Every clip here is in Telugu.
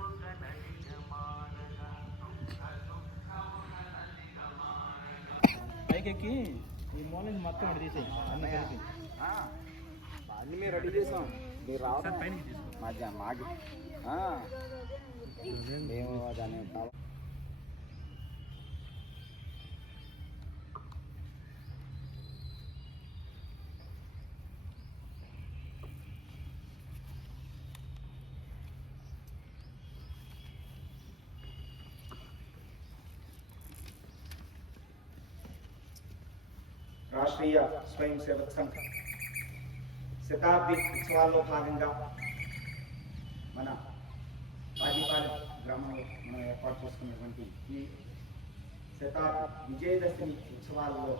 ఒక నదిగా మారగా సుఖ సుఖ ఒక నదిగా మారగా పైకెక్కి ఈ మూల నుంచి మొత్తం ఇటు తీసేయి. అన్ని కలిపి. అన్ని మేము రెడీ చేసాం. మీరు మధ్యాహ్నం మాకు రాష్ట్రీయ స్వయం సేవక్ సంఘ శతాబ్ది ఉత్సవాల్లో భాగంగా మన బాజీపాలెం గ్రామంలో మనం ఏర్పాటు చేసుకున్నటువంటి ఈ శతాబ్ది విజయదశమి ఉత్సవాలలో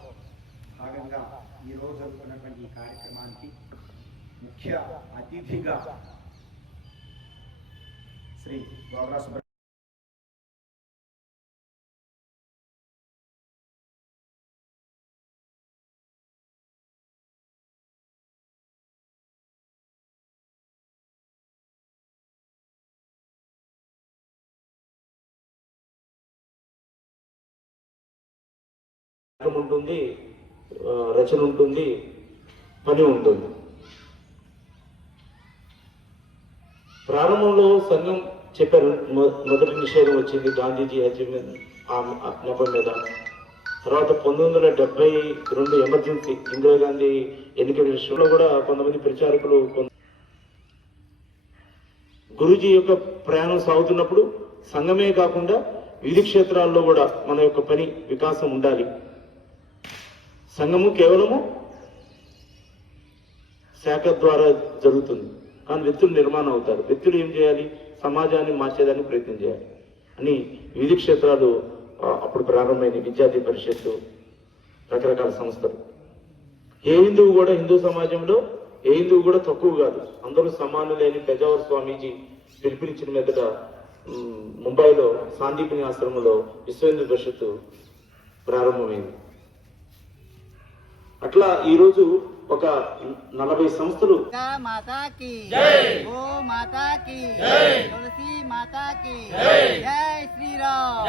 భాగంగా ఈరోజు జరుగుతున్నటువంటి ఈ కార్యక్రమానికి ముఖ్య అతిథిగా శ్రీ గోగ్రా ఉంటుంది రచన ఉంటుంది పని ఉంటుంది. ప్రారంభంలో సంఘం చెప్పారు మొదటి నిషేధం వచ్చింది గాంధీజీ హత్య మీద నెపం మీద. తర్వాత పంతొమ్మిది వందల డెబ్బై రెండు ఎమర్జెన్సీ ఇందిరాగాంధీ ఎన్నికల విషయంలో కూడా కొంతమంది ప్రచారకులు కొంత గురూజీ యొక్క ప్రయాణం సాగుతున్నప్పుడు సంఘమే కాకుండా విధి క్షేత్రాల్లో కూడా మన యొక్క పని వికాసం ఉండాలి. సంఘము కేవలము శాఖ ద్వారా జరుగుతుంది. కానీ వ్యక్తులు నిర్మాణం అవుతారు. వ్యక్తులు ఏం చేయాలి? సమాజాన్ని మార్చేదానికి ప్రయత్నం చేయాలి. అని వివిధ క్షేత్రాలు అప్పుడు ప్రారంభమైంది విద్యార్థి పరిషత్తు రకరకాల సంస్థలు. ఏ హిందువు కూడా హిందూ సమాజంలో ఏ హిందువు కూడా తక్కువ కాదు. అందరూ సమానులేని పెజావర్ స్వామీజీ పిలుపునిచ్చిన మీదట ముంబైలో సాందీపిని ఆశ్రమంలో విశ్వ హిందూ పరిషత్తు ప్రారంభమైంది. అట్లా ఈరోజు ఒక నలభై సంస్థలు మాతాకి ఓ మాతాకి తులసి మాతాకి జై శ్రీరామ్.